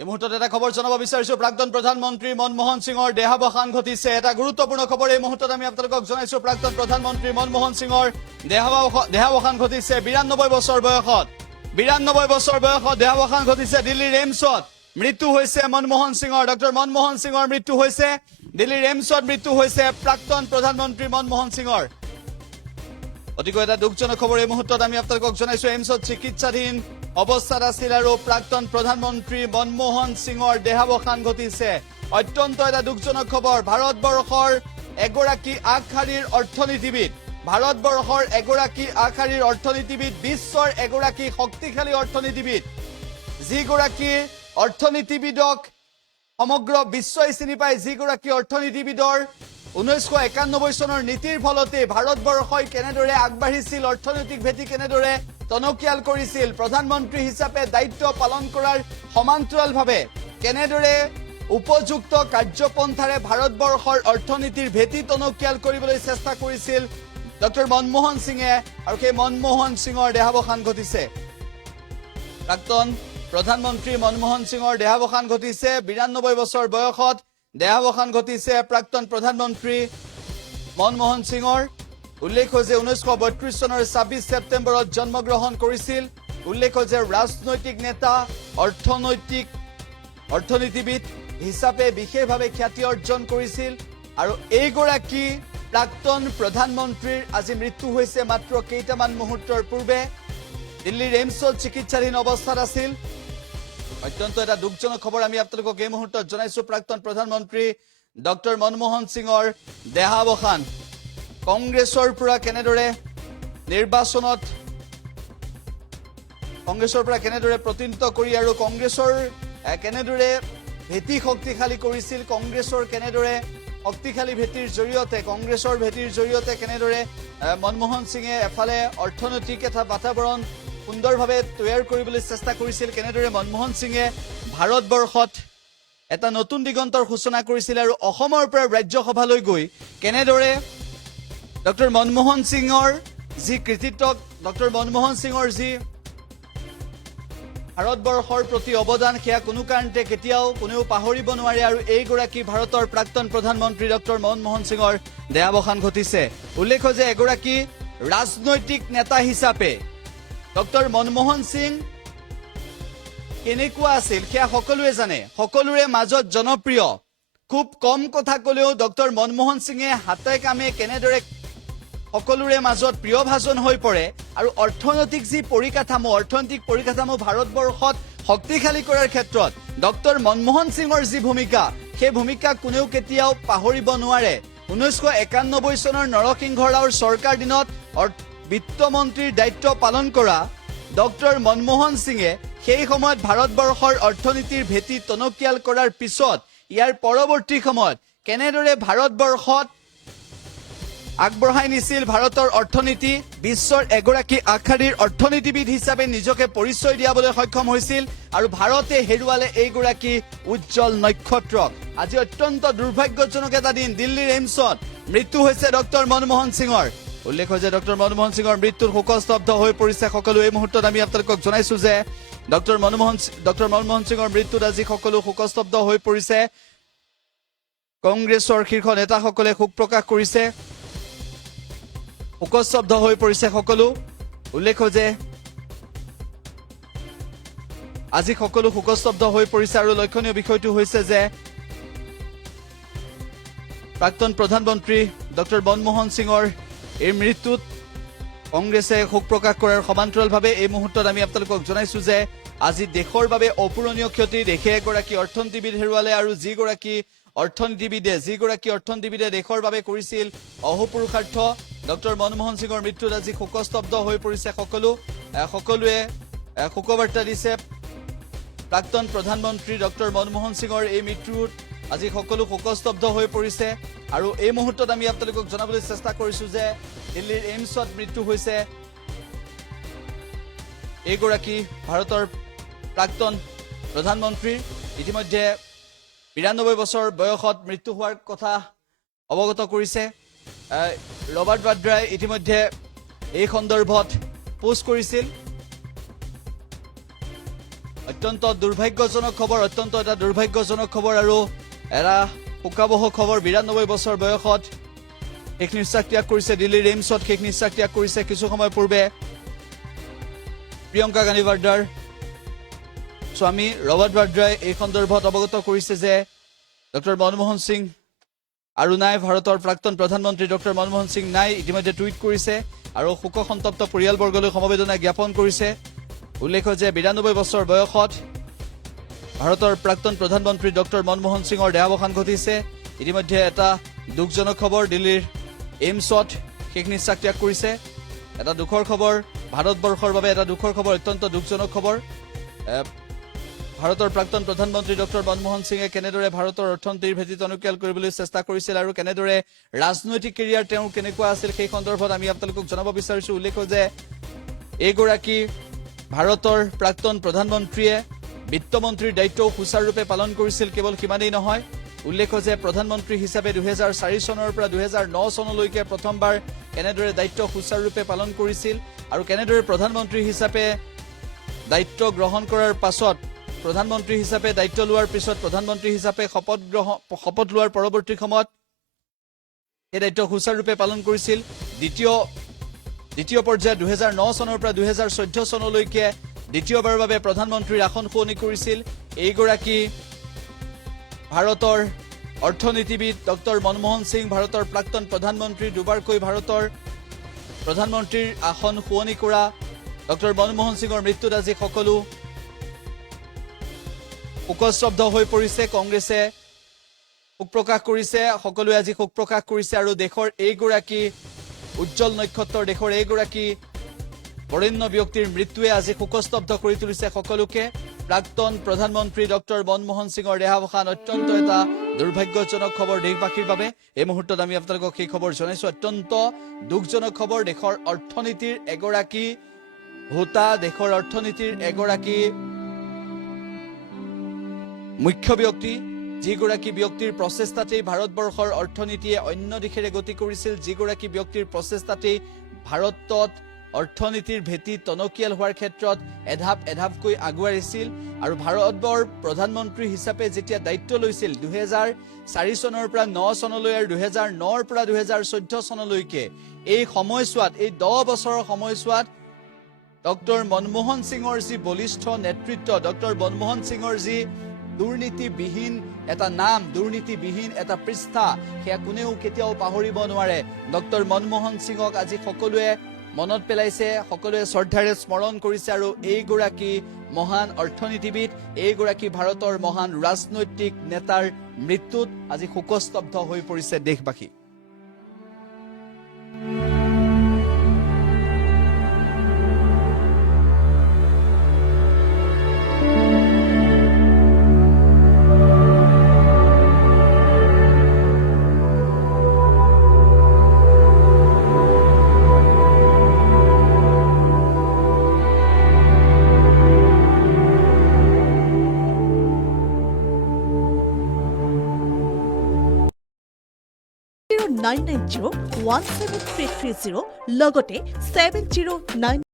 এই মুহূৰ্তত এটা খবৰ জনাব বিচাৰিছো প্ৰাক্তন প্ৰধানমন্ত্ৰী মনমোহন সিঙৰ দেহাৱসান ঘটিছে এটা গুৰুত্বপূৰ্ণ খবৰ এই মুহূৰ্তত আমি আপোনালোকক জনাইছো প্ৰাক্তন প্ৰধানমন্ত্ৰী মনমোহন সিঙৰ দেহাৱসান ঘটিছে 92 বছৰ বয়সত দেহাৱসান ঘটিছে দিল্লীৰ এইমছত মৃত্যু হৈছে মনমোহন সিঙৰ ডক্টৰ মনমোহন সিঙৰ মৃত্যু হৈছে দিল্লীৰ এইমছত মৃত্যু হৈছে প্ৰাক্তন প্ৰধানমন্ত্ৰী মনমোহন সিঙৰ অতিকৈ এটা দুখজনক খবৰ এই মুহূৰ্তত আমি আপোনালোকক জনাইছো এইমছত চিকিৎসাধীন অৱস্থাত আছিল আৰু প্ৰাক্তন প্ৰধানমন্ত্ৰী মনমোহন সিঙৰ দেহাৱসান ঘটিছে অত্যন্ত এটা দুখজনক খবৰ ভাৰতবৰ্ষৰ এগৰাকী আগশাৰীৰ অৰ্থনীতিবিদ বিশ্বৰ এগৰাকী শক্তিশালী অৰ্থনীতিবিদ যিগৰাকী অৰ্থনীতিবিদক সমগ্ৰ বিশ্বই চিনি পায় যিগৰাকী অৰ্থনীতিবিদৰ 1991 চনৰ নীতিৰ ফলতে ভাৰতবৰ্ষই কেনেদৰে আগবাঢ়িছিল অৰ্থনৈতিক ভেটি কেনেদৰে টনকিয়াল কৰিছিল প্ৰধানমন্ত্ৰী হিচাপে দায়িত্ব পালন কৰাৰ সমান্তৰালভাৱে কেনেদৰে উপযুক্ত কাৰ্যপন্থাৰে ভাৰতবৰ্ষৰ অৰ্থনীতিৰ ভেটি টনকিয়াল কৰিবলৈ চেষ্টা কৰিছিল ডক্টৰ মনমোহন সিঙে আৰু সেই মনমোহন সিঙৰ দেহাৱসান ঘটিছে প্ৰাক্তন প্ৰধানমন্ত্ৰী মনমোহন সিঙৰ দেহাৱসান ঘটিছে 92 বছৰ বয়সত দেহাৱসান ঘটিছে প্ৰাক্তন প্ৰধানমন্ত্ৰী মনমোহন সিঙৰ উল্লেখ যে 1932 চনৰ 26 ছেপ্টেম্বৰত জন্মগ্ৰহণ কৰিছিল উল্লেখ যে ৰাজনৈতিক নেতা অৰ্থনীতিবিদ হিচাপে বিশেষভাৱে খ্যাতি অৰ্জন কৰিছিল আৰু এইগৰাকী প্ৰাক্তন প্ৰধানমন্ত্ৰীৰ আজি মৃত্যু হৈছে মাত্ৰ কেইটামান মুহূৰ্তৰ পূৰ্বে দিল্লীৰ এইমছত চিকিৎসাধীন অৱস্থাত আছিল অত্যন্ত এটা দুখজনক খবৰ আমি আপোনালোকক এই মুহূৰ্তত জনাইছো প্ৰাক্তন প্ৰধানমন্ত্ৰী ডক্টৰ মনমোহন সিঙৰ দেহাৱসান কংগ্ৰেছৰ পৰা কেনেদৰে প্ৰতিনিধিত্ব কৰি আৰু কংগ্ৰেছৰ কেনেদৰে ভেটি শক্তিশালী কৰিছিল কংগ্ৰেছৰ কেনেদৰে শক্তিশালী ভেটিৰ জৰিয়তে কেনেদৰে মনমোহন সিঙে এফালে অৰ্থনৈতিক এটা বাতাবৰণ সুন্দৰভাৱে তৈয়াৰ কৰিবলৈ চেষ্টা কৰিছিল কেনেদৰে মনমোহন সিঙে ভাৰতবৰ্ষত এটা নতুন দিগন্তৰ সূচনা কৰিছিল আৰু অসমৰ পৰা ৰাজ্যসভালৈ গৈ কেনেদৰে ডক্টৰ মনমোহন সিঙৰ যি কৃতিত্ব ডক্টৰ মনমোহন সিঙৰ যি ভাৰতবৰ্ষৰ প্ৰতি অৱদান সেয়া কোনো কাৰণতে কেতিয়াও কোনেও পাহৰিব নোৱাৰে আৰু এইগৰাকী ভাৰতৰ প্ৰাক্তন প্ৰধানমন্ত্ৰী ডক্টৰ মনমোহন সিঙৰ দেহাৱসান ঘটিছে উল্লেখ যে এগৰাকী ৰাজনৈতিক নেতা হিচাপে ডক্টৰ মনমোহন সিং কেনেকুৱা আছিল সেয়া সকলোৱে জানে সকলোৰে মাজত জনপ্ৰিয় খুব কম কথা ক'লেও ডক্টৰ মনমোহন সিঙে হাতে কামে কেনেদৰে সকলোৰে মাজত প্ৰিয়ভাজন হৈ পৰে আৰু অৰ্থনৈতিক পৰিকাঠামো ভাৰতবৰ্ষত শক্তিশালী কৰাৰ ক্ষেত্ৰত ডক্টৰ মনমোহন সিঙৰ যি ভূমিকা সেই ভূমিকা কোনেও কেতিয়াও পাহৰিব নোৱাৰে 1991 চনৰ নৰসিংহ ৰাওৰ চৰকাৰ দিনত বিত্তমন্ত্ৰীৰ দায়িত্ব পালন কৰা ডক্টৰ মনমোহন সিঙে সেই সময়ত ভাৰতবৰ্ষৰ অৰ্থনীতিৰ ভেটি টনকিয়াল কৰাৰ পিছত ইয়াৰ পৰৱৰ্তী সময়ত কেনেদৰে ভাৰতবৰ্ষত আগবঢ়াই নিছিল ভাৰতৰ অৰ্থনীতি বিশ্বৰ এগৰাকী আগশাৰীৰ অৰ্থনীতিবিদ হিচাপে নিজকে পৰিচয় দিয়াবলৈ সক্ষম হৈছিল আৰু ভাৰতে হেৰুৱালে এইগৰাকী উজ্জ্বল নক্ষত্ৰক আজি অত্যন্ত দুৰ্ভাগ্যজনক এটা দিন দিল্লীৰ এইমছত মৃত্যু হৈছে ডক্টৰ মনমোহন সিঙৰ উল্লেখ যে ডক্টৰ মনমোহন সিঙৰ মৃত্যুৰ শোকস্তব্ধ হৈ পৰিছে সকলো এই মুহূৰ্তত আমি আপোনালোকক জনাইছো যে ডক্টৰ মনমোহন সিঙৰ মৃত্যুত আজি সকলো শোকস্তব্ধ হৈ পৰিছে কংগ্ৰেছৰ শীৰ্ষ নেতাসকলে শোক প্ৰকাশ কৰিছে শোকস্তব্ধ হৈ পৰিছে সকলো উল্লেখ যে আজি সকলো শোকস্তব্ধ হৈ পৰিছে আৰু লক্ষণীয় বিষয়টো হৈছে যে প্ৰাক্তন প্ৰধানমন্ত্ৰী ডক্টৰ মনমোহন সিঙৰ এই মৃত্যুত কংগ্ৰেছে শোক প্ৰকাশ কৰাৰ সমান্তৰালভাৱে এই মুহূৰ্তত আমি আপোনালোকক জনাইছো যে আজি দেশৰ বাবে অপূৰণীয় ক্ষতি দেশে এগৰাকী অৰ্থনীতিবিদ হেৰুৱালে আৰু যিগৰাকী অৰ্থনীতিবিদে দেশৰ বাবে কৰিছিল অহোপুৰুষাৰ্থ ডক্টৰ মনমোহন সিঙৰ মৃত্যুত আজি শোকস্তব্ধ হৈ পৰিছে সকলোৱে শোকবাৰ্তা দিছে প্ৰাক্তন প্ৰধানমন্ত্ৰী ডক্টৰ মনমোহন সিঙৰ এই মৃত্যুত আজি সকলো শোকস্তব্ধ হৈ পৰিছে আৰু এই মুহূৰ্তত আমি আপোনালোকক জনাবলৈ চেষ্টা কৰিছো যে দিল্লীৰ এইমছত মৃত্যু হৈছে এইগৰাকী ভাৰতৰ প্ৰাক্তন প্ৰধানমন্ত্ৰী ইতিমধ্যে 92 বছৰ বয়সত মৃত্যু হোৱাৰ কথা অৱগত কৰিছে ৰবাৰ্ট বাদ্ৰাই ইতিমধ্যে এই সন্দৰ্ভত পোষ্ট কৰিছিল অত্যন্ত দুৰ্ভাগ্যজনক খবৰ, অত্যন্ত এটা দুৰ্ভাগ্যজনক খবৰ আৰু এটা শোকাবহ খবৰ। 92 বছৰ বয়সত শেষ নিশ্বাস ত্যাগ কৰিছে, দিল্লীৰ এইমছত শেষ নিশ্বাস ত্যাগ কৰিছে কিছু সময় পূৰ্বে প্ৰিয়ংকা গান্ধী ভাদ্ৰাৰ স্বামী ৰবাৰ্ট ভাদ্ৰাই। এই সন্দৰ্ভত অৱগত কৰিছে যে ডক্টৰ মনমোহন সিং আৰু নাই, ভাৰতৰ প্ৰাক্তন প্ৰধানমন্ত্ৰী ডক্টৰ মনমোহন সিং নাই। ইতিমধ্যে টুইট কৰিছে আৰু শোকসন্তপ্ত পৰিয়ালবৰ্গলৈ সমবেদনা জ্ঞাপন কৰিছে। উল্লেখ্য যে 92 বছৰ বয়সত ভাৰতৰ প্ৰাক্তন প্ৰধানমন্ত্ৰী ডক্টৰ মনমোহন সিঙৰ দেহাৱসান ঘটিছে। ইতিমধ্যে এটা দুখজনক খবৰ, দিল্লীৰ এইমছত শেষ নিশ্বাস ত্যাগ কৰিছে। এটা দুখৰ খবৰ, ভাৰতবৰ্ষৰ বাবে এটা দুখৰ খবৰ, অত্যন্ত দুখজনক খবৰ। ভাৰতৰ প্ৰাক্তন প্ৰধানমন্ত্ৰী ডক্টৰ মনমোহন সিঙে কেনেদৰে ভাৰতৰ অৰ্থনীতিৰ ভেটি টনকিয়াল কৰিবলৈ চেষ্টা কৰিছিল আৰু কেনেদৰে ৰাজনৈতিক কেৰিয়াৰ তেওঁৰ কেনেকুৱা আছিল সেই সন্দৰ্ভত আমি আপোনালোকক জনাব বিচাৰিছো। উল্লেখ্য যে এইগৰাকী ভাৰতৰ প্ৰাক্তন প্ৰধানমন্ত্ৰীয়ে বিত্তমন্ত্ৰীৰ দায়িত্বও সুচাৰুৰূপে পালন কৰিছিল। কেৱল সিমানেই নহয়, উল্লেখ্য যে প্ৰধানমন্ত্ৰী হিচাপে 2004 চনৰ পৰা 2009 চনলৈকে প্ৰথমবাৰ কেনেদৰে দায়িত্ব সুচাৰুৰূপে পালন কৰিছিল আৰু কেনেদৰে প্ৰধানমন্ত্ৰী হিচাপে দায়িত্ব গ্ৰহণ কৰাৰ পাছত, প্ৰধানমন্ত্ৰী হিচাপে দায়িত্ব লোৱাৰ পিছত, প্ৰধানমন্ত্ৰী হিচাপে শপত লোৱাৰ পৰৱৰ্তী সময়ত এই দায়িত্ব সুচাৰুৰূপে পালন কৰিছিল। দ্বিতীয় পৰ্যায়ত 2009 চনৰ পৰা 2014 চনলৈকে দ্বিতীয়বাৰৰ বাবে প্ৰধানমন্ত্ৰীৰ আসন সলনি কৰিছিল এইগৰাকী ভাৰতৰ অৰ্থনীতিবিদ ডক্টৰ মনমোহন সিং। ভাৰতৰ প্ৰাক্তন প্ৰধানমন্ত্ৰী, দুবাৰকৈ ভাৰতৰ প্ৰধানমন্ত্ৰীৰ আসন সলনি কৰা ডক্টৰ মনমোহন সিঙৰ মৃত্যুত আজি সকলো শোকস্তব্ধ হৈ পৰিছে। কংগ্ৰেছে শোক প্ৰকাশ কৰিছে, সকলোৱে আজি শোক প্ৰকাশ কৰিছে আৰু দেশৰ এইগৰাকী উজ্জ্বল নক্ষত্ৰ, দেশৰ এইগৰাকী বৰেণ্য ব্যক্তিৰ মৃত্যুৱে আজি শোকস্তব্ধ কৰি তুলিছে সকলোকে। প্ৰাক্তন প্ৰধানমন্ত্ৰী ডক্টৰ মনমোহন সিঙৰ দেহাৱসান অত্যন্ত এটা দুৰ্ভাগ্যজনক খবৰ দেশবাসীৰ বাবে। এই মুহূৰ্তত আমি আপোনালোকক সেই খবৰ জনাইছো। অত্যন্ত দুখজনক খবৰ। দেশৰ অৰ্থনীতিৰ এগৰাকী হোতা, দেশৰ অৰ্থনীতিৰ এগৰাকী মুখ্য ব্যক্তি, যিগৰাকী ব্যক্তিৰ প্ৰচেষ্টাতেই ভাৰতবৰ্ষৰ অৰ্থনীতিয়ে অন্য দিশেৰে গতি কৰিছিল, যিগৰাকী ব্যক্তিৰ প্ৰচেষ্টাতেই ভাৰতত অৰ্থনীতিৰ ভেটি টনকিয়াল হোৱাৰ ক্ষেত্ৰত এধাপকৈ আগুৱাইছিল আৰু ভাৰতৰ প্ৰধানমন্ত্ৰী হিচাপে যেতিয়া দায়িত্ব লৈছিল 2004 চনৰ পৰা 9 চনলৈ আৰু 2009ৰ পৰা 2014 চনলৈকে, এই সময়ছোৱাত, এই 10 বছৰৰ সময়ছোৱাত ডক্টৰ মনমোহন সিঙৰ যি বলিষ্ঠ নেতৃত্ব, ডক্টৰ মনমোহন সিঙৰ যি দুৰ্নীতিবিহীন এটা নাম, দুৰ্নীতিবিহীন এটা পৃষ্ঠা, সেয়া কোনেও কেতিয়াও পাহৰিব নোৱাৰে। ডক্টৰ মনমোহন সিঙক আজি সকলোৱে মনত পেলাইছে, সকলোৱে শ্ৰদ্ধাৰে স্মৰণ কৰিছে আৰু এইগৰাকী মহান অৰ্থনীতিবিদ, এইগৰাকী ভাৰতৰ মহান ৰাজনৈতিক নেতাৰ মৃত্যুত আজি শোকস্তব্ধ হৈ পৰিছে দেশবাসী। (990) 17330 লগতে 7099